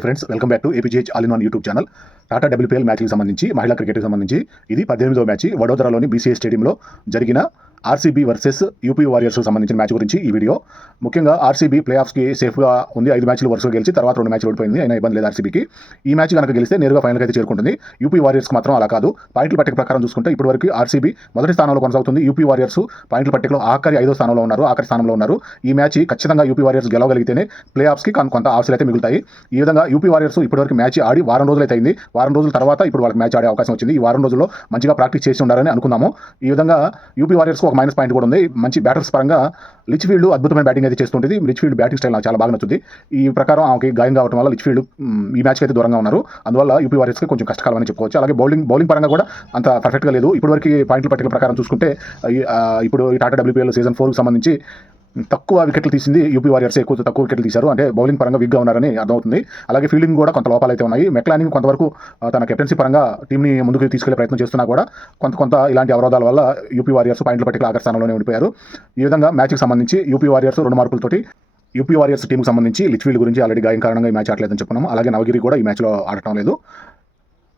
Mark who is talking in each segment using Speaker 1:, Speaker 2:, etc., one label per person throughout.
Speaker 1: Hi friends welcome back to APGH all in one YouTube channel Tata WPL మ్యాచ్కి సంబంధించి మహిళా క్రికెట్కి సంబంధించి ఇది పద్దెనిమిదో మ్యాచ్ వడోదరాలోని బీసీఏ స్టేడియంలో జరిగిన ఆర్సీబీ వర్సెస్ యూపీ వారియర్స్కి సంబంధించిన మ్యాచ్ గురించి ఈ వీడియో. ముఖ్యంగా ఆర్సీబీ ప్లే ఆఫ్స్కి సేఫ్గా ఉంది. ఐదు మ్యాచ్లు వరుసగా గెలిచి తర్వాత రెండు మ్యాచ్లు ఓడిపోయింది. అయినా ఇబ్బంది లేదు ఆర్సీబీకి. ఈ మ్యాచ్ కనుక గెలిస్తే నేరుగా ఫైనల్కి అయితే చేరుకుంటుంది. యూపీ వారియర్స్కి మాత్రం అలా కాదు. పాయింట్ల పట్టిక ప్రకారం చూసుకుంటే ఇప్పటివరకు ఆర్సీబీ మొదటి స్థానంలో కొనసాగుతుంది. యూపీ వారియర్స్ పాయింట్ల పట్టికలో ఆఖరి ఐదో స్థానంలో ఉన్నారు. ఆఖరి స్థానంలో ఉన్నారు. ఈ మ్యాచ్ ఖచ్చితంగా యూపీ వారియర్స్ గెలవగలిగితేనే ప్లే ఆఫ్స్కి కొంత ఆశలు అయితే మిగులుతాయి. ఈ విధంగా యూపీ వారియర్స్ ఇప్పటివరకు మ్యాచ్ ఆడి వారం రోజులు అయితే అయింది. వారం రోజుల తర్వాత ఇప్పుడు వాళ్ళకి మ్యాచ్ ఆడే అవకాశం వచ్చింది. ఈ వారం రోజుల్లో మంచిగా ప్రాక్టీస్ చేసి ఉండాలని అనుకున్నాము ఈ విధంగా యూపీ వారియర్స్ ఒక మైనస్ పాయింట్ కూడా ఉంది. మంచి బ్యాటర్స్ పరంగా లిచ్ ఫీల్డ్ అద్భుతమైన బ్యాటింగ్ అయితే చేస్తుంటుంది. లిచ్ ఫీల్డ్ బ్యాటింగ్ స్టైల్ నాకు చాలా బాగా నచ్చుతుంది ఈ ప్రకారం ఆమెకి గాయం కావడం వల్ల లిచ్ ఫీల్డ్ ఈ మ్యాచ్కి అయితే దూరంగా ఉన్నారు. అందువల్ల యూపీ వారియర్స్కి కొంచెం కష్టకాలం అని చెప్పుకోవచ్చు. అలాగే బౌలింగ్ బౌలింగ్ పరంగా కూడా అంత పర్ఫెక్ట్గా లేదు. ఇప్పటివరకు పాయింట్ల పట్టిన ప్రకారం చూసుకుంటే ఈ, ఇప్పుడు ఈ టాటా డబ్ల్యూపీఎల్ సీజన్ ఫోర్కి సంబంధించి తక్కువ వికెట్లు తీసింది యూపీ వారియర్స్ ఎక్కువ తక్కువ వికెట్లు తీశారు. అంటే బౌలింగ్ పరంగా విగ్గా ఉన్నారని అర్థమవుతుంది. అలాగే ఫీల్డింగ్ కూడా కొంత లోపాలు అయితే ఉన్నాయి. మెక్లానింగ్ కొంతవరకు తన కెప్టెన్సీ పరంగా టీంని ముందుకు తీసుకెళ్ళే ప్రయత్నం చేస్తున్నా కూడా కొంత కొంత ఇలాంటి అవరోధాల వల్ల యూపీ వారియర్స్ పాయింట్ల పట్టికల ఆకర్షణలోనే ఉండిపోయారు. ఈ విధంగా మ్యాచ్కి సంబంధించి యూపీ వారియర్స్ రెండు మార్కులతోటి యూపీ వారియర్స్ టీంకి సంబంధించి లిచ్ఫీల్డ్ గురించి ఆల్రెడీ గాయం కారణంగా ఈ మ్యాచ్ ఆడలేదని చెప్పుకున్నాం. అలాగే నవగిరి కూడా ఈ మ్యాచ్లో ఆడటం లేదు.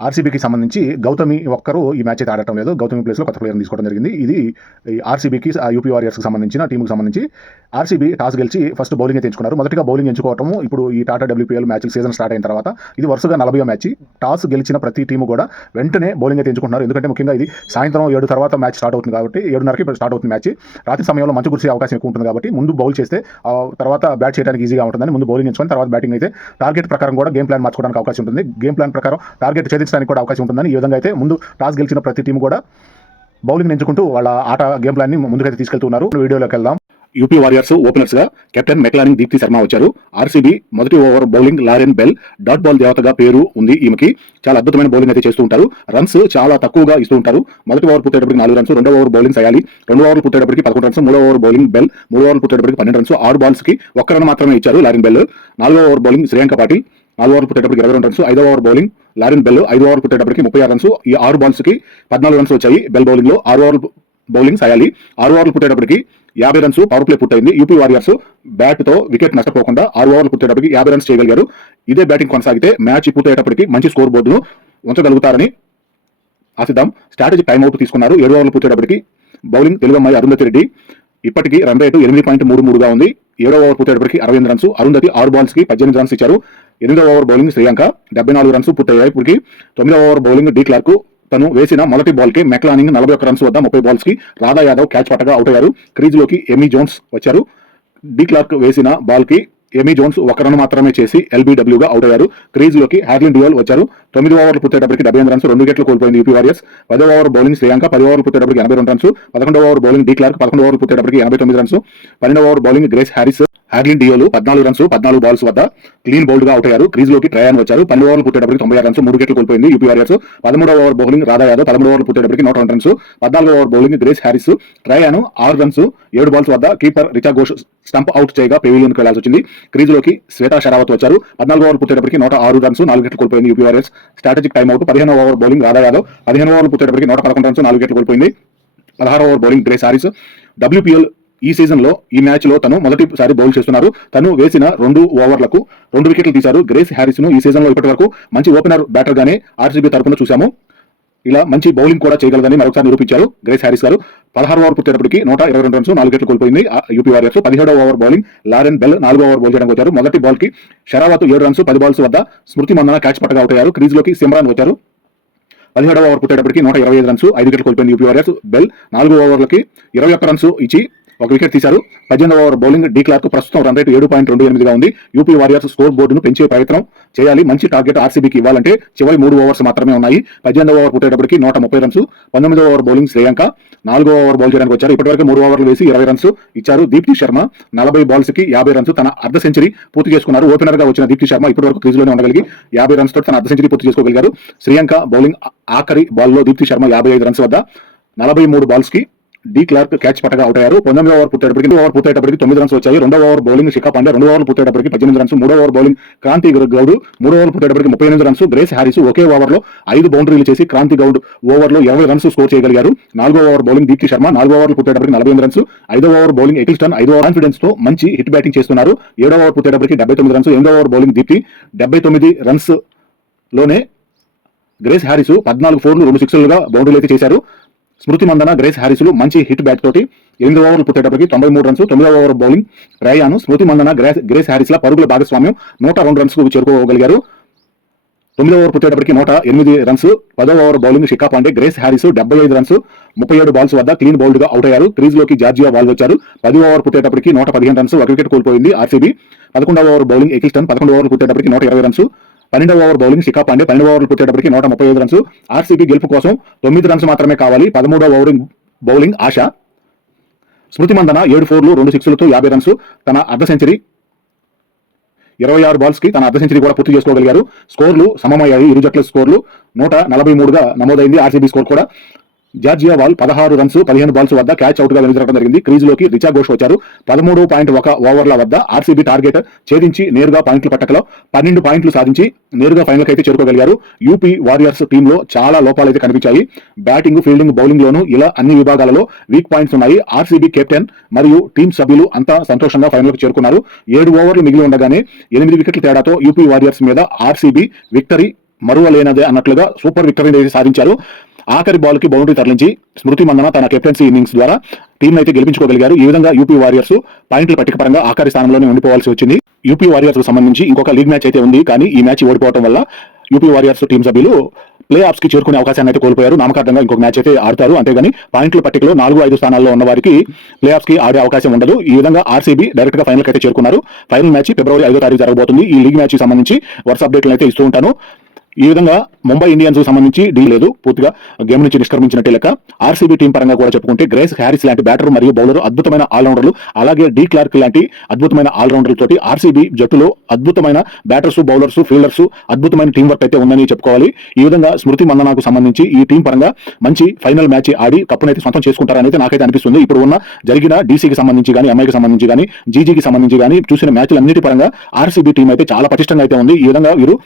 Speaker 1: ఆర్సీబీకి సంబంధించి గౌతమి ఒక్కరు ఈ మ్యాచ్ అయితే ఆడటం లేదు. గౌతమి ప్లేస్లో కొత్త ప్లేయర్ని తీసుకోవడం జరిగింది. ఇది ఆర్సీబీకి యూపీ వారియర్స్కి సంబంధించిన టీంకి సంబంధించి ఆర్సీబీ టాస్ గెలిచి ఫస్ట్ బౌలింగ్ అయితే ఎంచుకున్నారు మొదటిగా బౌలింగ్ ఎంచుకోవటం ఇప్పుడు ఈ Tata WPL match season start అయిన తర్వాత ఇది వరుసగా నలభై మ్యాచ్. టాస్ గెలిచిన ప్రతి టీము కూడా వెంటనే బౌలింగ్ అయితే ఎంచుకుంటున్నారు ఎందుకంటే ముఖ్యంగా ఇది సాయంత్రం ఏడు తర్వాత మ్యాచ్ స్టార్ట్ అవుతుంది కాబట్టి ఏడున్నరకి స్టార్ట్ అవుతుంది మ్యాచ్. రాత్రి సమయంలో మంచు కురిసే అవకాశం ఎక్కువ ఉంటుంది కాబట్టి ముందు బౌల్ చేస్తే తర్వాత బ్యాట్ చేయడానికి ఈజీగా ఉంటుందని ముందు బౌలింగ్ ఎంచుకొని తర్వాత బ్యాటింగ్ అయితే టార్గెట్ ప్రకారం కూడా గేమ్ ప్లాన్ మార్చుకోవడానికి అవకాశం ఉంటుంది. గేమ్ ప్లాన్ ప్రకారం టార్గెట్ ఛేదించడానికి కూడా అవకాశం ఉంటుందని ఈ విధంగా అయితే ముందు టాస్ గెలిచిన ప్రతి టీం కూడా బౌలింగ్ ఎంచుకుంటూ వాళ్ళ ఆట గేమ్ ప్లాన్ని ముందుకైతే తీసుకెళ్తున్నారు. వీడియోలోకి వెళ్దాం. UP Warriors ఓపెనర్స్గా captain Meg Lanning Deepti Sharma వచ్చారు. ఆర్సీబీ మొదటి over bowling Lauren Bell dot ball దేవతగా పేరు ఉంది ఈమెకి. చాలా అద్భుతమైన బౌలింగ్ అయితే చేస్తూ ఉంటారు. రన్స్ చాలా తక్కువగా ఇస్తూ ఉంటారు. మొదటి ఓవర్ పుట్టేటప్పటికి నాలుగు రన్స్ రెండో ఓవర్ బౌలింగ్ చేయాలి. రెండు ఓవర్ పుట్టేటప్పటికి పదకొండు రన్స్ మూడో ఓవర్ బౌలింగ్ బెల్ మూడో ఓవర్ పుట్టేటప్పటికి పన్నెండు రన్స్. ఆరు బాల్స్కి ఒక్క రన్ మాత్రమే ఇచ్చారు లారెన్ బెల్. నాలుగో ఓవర్ బౌలింగ్ శ్రేయాంక పాటిల్. నాలుగు ఓవర్ పుట్టేటప్పటికి ఇరవై రెండు రన్స్ ఐదో ఓవర్ బౌలింగ్ లారెన్ బెల్ ఐదో ఓవర్ పుట్టేటప్పటికి ముప్పై ఆరు రన్స్ ఈ ఆరు బాల్స్కి పద్నాలుగు రన్స్ వచ్చాయి. బెల్ బౌలింగ్లో ఆరు ఓవర్ బౌలింగ్ సాయాలి. ఆరు ఓవర్లు పుట్టేటప్పటికి యాభై రన్స్ పవర్ ప్లే పూర్తయింది. యూపీ వారియర్స్ బ్యాట్తో వికెట్ నష్టపోకుండా ఆరు ఓవర్లు పుట్టేటప్పటికి యాభై రన్స్ చేయగలిగారు. ఇదే బ్యాటింగ్ కొనసాగితే మ్యాచ్ పూర్తయ్యేటప్పటికి మంచి స్కోర్ బోర్డును ఉంచగలుగుతారని ఆశిద్దాం. స్ట్రాటజీ టైం అవుట్ తీసుకున్నారు. ఏడు ఓవర్లు పూర్తయ్యేటప్పటికి బౌలింగ్ తెలుగు అమ్మాయి అరుంధతి రెడ్డి. ఇప్పటికీ రన్ రేటు ఎనిమిది పాయింట్ మూడు మూడుగా ఉంది. ఏడో ఓవర్ పూర్తయ్యేటప్పటికి అరవై ఎనిమిది రన్స్ అరుంధతి ఆరు బాల్స్కి పద్దెనిమిది రన్స్ ఇచ్చారు. ఎనిమిదో ఓవర్ బౌలింగ్ శ్రీలంక డెబ్బై నాలుగు రన్స్ పూర్తయ్యాయి ఇప్పటికి. తొమ్మిదో ఓవర్ బౌలింగ్ డి క్లార్క్ తను వేసిన మొదటి బాల్కి మెక్లానింగ్ నలభై ఒక్క రన్స్ వద్ద ముప్పై బాల్స్కి రాధా యాదవ్ క్యాచ్ పట్టగా అవుట్ అయ్యారు. క్రీజ్లోకి ఎమీ జోన్స్ వచ్చారు. డి క్లార్క్ వేసిన బాల్కి ఎమీ జోన్స్ ఒక రన్ మాత్రమే చేసి ఎల్బీడబ్ల్యూగా అవుట్ అయ్యారు. క్రీజ్లోకి హ్యార్లిన్ డియోల్ వచ్చారు. తొమ్మిది ఓవర్లు పుట్టేటప్పటికి డెబ్బై ఎనిమిది రన్స్ రెండు వికెట్లు కోల్పోయింది యూపీ వారియర్స్. పదో ఓవర్ బౌలింగ్ శ్రీలంక పది ఓవర్లు పుట్టేటప్పటికి ఎనభై రెండు రన్స్ పదకొండో ఓవర్ బౌలింగ్ డీ క్లార్క్ పదకొండు ఓవర్లు పుట్టేటప్పటికి ఎనభై తొమ్మిది రన్స్ పన్నెండో over bowling Grace Harris Harleen Deol పద్నాలుగు రన్స్ పద్నాలుగు బాల్స్ వద్ద క్లీన్ బౌల్డ్గా అవుట్ అయ్యారు. క్రీజ్లోకి ట్రయాన్ వచ్చారు. పన్నెండు ఓవర్లు పుట్టేటప్పటికి తొంభై ఆరు రన్స్ మూడు వికెట్లు కోల్పోయింది UP Warriors over bowling Radha Yadav పదమూడు ఓవర్లు పుట్టేటప్పటికి నూట రెండు రన్స్. పద్నాలుగు over bowling Grace Harris. Tryon ఆరు రన్స్ ఏడు బాల్స్ వద్ద keeper Richa Ghosh stump out చేయగా పెవిలియన్కి వెళ్ళాల్సి వచ్చింది. క్రీజ్లోకి శ్వేతా షరావత్ వచ్చారు. పద్నాలుగు ఓవర్ పుట్టేటప్పటికి నూట ఆరు రన్స్ నాలుగు వికెట్లు కోల్పోయింది UP Warriors strategic time out పదిహేను ఓవర్ బౌలింగ్ రాధా యాదవ్. పదిహేను ఓవర్లు పుట్టేటప్పటికి నూట పదకొండు రన్స్ నాలుగు వికెట్లు కోల్పోయింది. పదహారు over bowling Grace Harris WPL ఈ సీజన్లో ఈ మ్యాచ్లో తను మొదటిసారి బౌల్ చేస్తున్నారు. తను వేసిన రెండు ఓవర్లకు రెండు వికెట్లు తీశారు. గ్రేస్ హ్యారిస్ను ఈ సీజన్లో ఇప్పటి వరకు మంచి ఓపెనర్ బ్యాటర్ గానే ఆర్సీబీ తరపున చూశాము. ఇలా మంచి బౌలింగ్ కూడా చేయగలదని మరొకసారి నిరూపించారు గ్రేస్ హ్యారిస్ గారు. పదహారు ఓవర్ పుట్టేటప్పటికి నూట ఇరవై రెండు రన్స్ నాలుగు వికెట్లు కోల్పోయింది. యూపీ వారియర్స్ పదిహేడో ఓవర్ బౌలింగ్ లారెన్ బెల్ నాలుగో ఓవర్ బౌల్ చేయడానికి వచ్చారు మొదటి బాల్కి షరావత్ ఏడు రన్స్ పది బాల్స్ వద్ద స్మృతి మందన క్యాచ్ పట్టగా అవుతారు అయ్యారు క్రీజ్లోకి సిమ్రాన్ వచ్చారు. పదిహేడవ ఓవర్ పుట్టేటప్పటికి నూట ఇరవై ఐదు రన్స్ ఐదు వికెట్లు కోల్పోయింది యూపీ వారియర్స్. బెల్ నాలుగు ఓవర్లకి ఇరవై ఒక్క రన్స్ ఇచ్చి ఒక వికెట్ తీశారు. పద్దెనిమిది ఓవర్ బౌలింగ్ డీ క్లార్క్ ప్రస్తుతం రన్ రేట్ ఏడు పాయింట్ రెండు ఎనిమిదిగా ఉంది. యూపీ వారియర్స్ స్కోర్ బోర్డును పెంచే ప్రయత్నం చేయాలి. మంచి టార్గెట్ ఆర్సీబీకి ఇవ్వాలంటే చివరి మూడు ఓవర్స్ మాత్రమే ఉన్నాయి. పద్దెనిమిది ఓవర్ పుట్టేటప్పటికి నూట ముప్పై రన్స్ పంతొమ్మిదో ఓవర్ బౌలింగ్ శ్రేయాంక నాలుగో ఓవర్ బౌల్ చేయడానికి వచ్చారు. ఇప్పటివరకు మూడు ఓవర్లు వేసి ఇరవై రన్స్ ఇచ్చారు దీప్తి శర్మ. నలభై బాల్స్కి యాభై రన్స్ తన అర్ధ సెంచరీ పూర్తి చేసుకున్నారు. ఓపెనర్గా వచ్చిన దీప్తి శర్మ ఇప్పటివరకు క్రీజ్లోనే ఉండగలిగి యాభై రన్స్తో తన అర్ధ సెంచరీ పూర్తి చేసుకోగలిగారు. శ్రీయాంక బౌలింగ్ ఆఖరి బాల్లో దీప్తి శర్మ యాభై ఐదు రన్స్ వద్ద నలభై మూడు బాల్స్కి డి క్లార్క్ క్యాచ్ పట్టగా అవుట్ అయ్యారు. పంతొమ్మిది ఓవర్ పూర్తయ్యేటప్పటికి ఓవర్ పూర్తయ్యేటప్పటికి తొమ్మిది రన్స్ వచ్చాయి. రెండో ఓవర్ బౌలింగ్ శిఖా పాండే రెండు ఓవర్లు పూర్తయ్యేటప్పటికి పద్దెనిమిది రన్స్ మూడో ఓవర్ బౌలింగ్ క్రాంతి గౌడ్ మూడో ఓవర్ పూర్తయ్యేటప్పటికి ముప్పై ఎనిమిది రన్స్ గ్రేస్ హ్యారిస్ ఒకే ఓవర్లో ఐదు బౌండరీలు చేసి క్రాంతి గౌడ్ ఓవర్లో ఇరవై రన్స్ స్కోర్ చేయగలిగారు. నాలుగో ఓవర్ బౌలింగ్ దీప్తి శర్మ నాలుగో ఓవర్లు పూర్తయ్యేటప్పటికి నలభై ఎనిమిది రన్స్ ఐదో ఓవర్ బౌలింగ్ ఎకిల్స్టన్ ఐదో ఓవర్ కాన్ఫిడెన్స్తో మంచి హిట్ బ్యాటింగ్ చేస్తున్నారు. ఏడో ఓవర్ పూర్తయ్యేటప్పటికి డెబ్బై తొమ్మిది రన్స్ ఎనిమిదో ఓవర్ బౌలింగ్ దీప్తి డెబ్బై తొమ్మిది రన్స్లోనే గ్రేస్ హ్యారిస్ పద్నాలుగు ఫోర్లు రెండు సిక్స్లుగా బౌండరీలు అయితే చేశారు. స్మృతి మందన గ్రేస్ హ్యారిస్లు మంచి హిట్ బ్యాట్ తోటి ఎనిమిది ఓవర్లు పుట్టేటప్పటికి తొంభై మూడు రన్స్ తొమ్మిదవ ఓవర్ బౌలింగ్ రేయాను. స్మృతి మందన గ్రేస్ గ్రేస్ హ్యారిస్ల పరుగుల భాగస్వామ్యం నూట రెండు రన్స్కు చేరుకోగలిగారు. తొమ్మిదో ఓవర్ పుట్టేటప్పటికి నూట ఎనిమిది రన్స్ పదో over bowling Shikha Pandey Grace Harris డెబ్బై ఐదు రన్స్ ముప్పై ఏడు బాల్స్ వద్ద క్లీన్ బౌల్డ్గా అవుట్ అయ్యారు. క్రీజ్లోకి జార్జియా బాల్ వచ్చారు పది ఓవర్ పుట్టేటప్పటికి నూట పదిహేను రన్స్ ఒక వికెట్ కోల్పోయింది ఆర్సీబీ. పదకొండవ ఓవర్ బౌలింగ్ ఎకిల్స్టన్ పదకొండు ఓవర్లు పుట్టేటప్పటికి నూట ఇరవై రన్స్ పన్నెండవ ఓవర్ బౌలింగ్ శిఖా పాండే పన్నెండు ఓవర్లు పుట్టేటప్పటికి నూట ముప్పై ఐదు రన్స్ ఆర్సీబీ గెలుపు కోసం తొమ్మిది రన్స్ మాత్రమే కావాలి. పదమూడవ ఓవర్ బౌలింగ్ ఆశ. స్మృతి మందన ఏడు ఫోర్లు రెండు సిక్స్లతో యాభై రన్స్ తన అర్ధ సెంచరీ. ఇరవై ఆరు బాల్స్కి తన అర్ధ సెంచరీ కూడా పూర్తి చేసుకోగలిగారు. స్కోర్లు సమమయ్యాయి. ఇరు జట్ల స్కోర్లు నూట నలభై మూడుగా నమోదైంది ఆర్సీబీ స్కోర్ కూడా. జార్జియా వాల్ పదహారు రన్స్ పదిహేను బాల్స్ వద్ద క్యాచ్ అవుట్గా వెనుదిరగడం జరిగింది. క్రీజ్లోకి రిచా ఘోష్ వచ్చారు. పదమూడు పాయింట్ ఒక ఓవర్ల వద్ద ఆర్సీబీ టార్గెట్ ఛేదించి నేరుగా పాయింట్లు పట్టకలో పన్నెండు పాయింట్లు సాధించి నేరుగా ఫైనల్ అయితే చేరుకోగలిగారు. యూపీ వారియర్స్ టీంలో చాలా లోపాలు అయితే కనిపించాయి. బ్యాటింగ్ ఫీల్డింగ్ బౌలింగ్ లోను ఇలా అన్ని విభాగాలలో వీక్ పాయింట్స్ ఉన్నాయి. ఆర్సీబీ కెప్టెన్ మరియు టీం సభ్యులు అంతా సంతోషంగా ఫైనల్ చేరుకున్నారు. ఏడు ఓవర్లు మిగిలి ఉండగానే ఎనిమిది వికెట్ల తేడాతో యూపీ వారియర్స్ మీద ఆర్సీబీ విక్టరీ మరువలేనదే అన్నట్లుగా సూపర్ విక్టరీ సాధించారు. ఆఖరి బాల్కి బౌండరీ తరలించి స్మృతి మందన తన కెప్టెన్సీ ఇన్నింగ్స్ ద్వారా టీం అయితే గెలిపించుకోగలిగారు. ఈ విధంగా యూపీ వారియర్స్ పాయింట్ల పట్టిక పరంగా ఆఖరి స్థానంలోనే ఉండిపోవాల్సి వచ్చింది. యూపీ వారియర్స్కు సంబంధించి ఇంకొక లీగ్ మ్యాచ్ అయితే ఉంది. కానీ ఈ మ్యాచ్ ఓడిపోవడం వల్ల యూపీ వారియర్స్ టీం సభ్యులు ప్లే ఆఫ్స్కి చేరుకునే అవకాశాన్ని అయితే కోల్పోయారు. నామకార్థంగా ఇంకొక మ్యాచ్ అయితే ఆడతారు. అంతేగాని పాయింట్ల పట్టికలో నాలుగు ఐదు స్థానాల్లో ఉన్న వారికి ప్లే ఆఫ్స్కి ఆడే అవకాశం ఉండదు. ఈ విధంగా ఆర్సీబీ డైరెక్ట్గా ఫైనల్ అయితే చేరుకున్నారు. ఫైనల్ మ్యాచ్ ఫిబ్రవరి ఐదో తారీఖు జరగబోతుంది. ఈ లీగ్ మ్యాచ్కి సంబంధించి వరుస అప్డేట్లు అయితే ఇస్తూ ఉంటాను. ఈ విధంగా ముంబై ఇండియన్స్కు సంబంధించి డీ లేదు. పూర్తిగా గేమ్ నుంచి నిష్క్రమించినట్టే లెక్క. ఆర్సీబీ టీం పరంగా కూడా చెప్పుకుంటే గ్రేస్ హ్యారిస్ లాంటి బ్యాటర్ మరియు బౌలర్ అద్భుతమైన ఆల్రౌండర్లు అలాగే డీ క్లార్క్ లాంటి అద్భుతమైన ఆల్రౌండర్ తోటి ఆర్సీబీ జట్టులో అద్భుతమైన బ్యాటర్స్ బౌలర్స్ ఫీల్డర్స్ అద్భుతమైన టీం వర్క్ అయితే ఉందని చెప్పుకోవాలి. ఈ విధంగా స్మృతి మందనాకు సంబంధించి ఈ టీం పరంగా మంచి ఫైనల్ మ్యాచ్ ఆడి కప్పునైతే సొంతం చేసుకుంటారని అయితే నాకైతే అనిపిస్తుంది. ఇప్పుడు ఉన్న జరిగిన డీసీకి సంబంధించి కానీ ఎంఐకి సంబంధించి కానీ జీజీకి సంబంధించి కానీ చూసిన మ్యాచ్లన్నిటి పరంగా ఆర్సీబీ టీం అయితే చాలా పటిష్టంగా అయితే ఉంది. ఈ విధంగా వీరు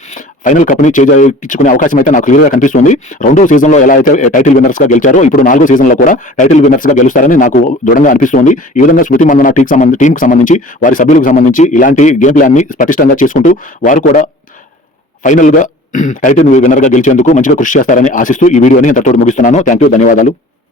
Speaker 1: ఫైనల్ కప్ని చేజెక్కించుకునే అవకాశం అయితే నాకు క్లియర్గా కనిపిస్తుంది. రెండో సీజన్లో ఎలా అయితే టైటిల్ విన్నర్స్గా గెలిచారో ఇప్పుడు నాలుగో సీజన్లో కూడా టైటిల్ విన్నర్స్గా గెలుస్తారని నాకు దృఢంగా అనిపిస్తుంది. ఈ విధంగా స్మృతి మందన టీం సంబంధించి టీం కు సంబంధించి వారి సభ్యులకు సంబంధించి ఇలాంటి గేమ్ ప్లాన్ని పటిష్టంగా చేసుకుంటూ వారు కూడా ఫైనల్గా టైటిల్ విన్నర్గా గెలిచేందుకు మంచిగా కృషి చేస్తారని ఆశిస్తూ ఈ వీడియోని ఇంతటితో ముగిస్తున్నాను. థ్యాంక్ యూ ధన్యవాదాలు.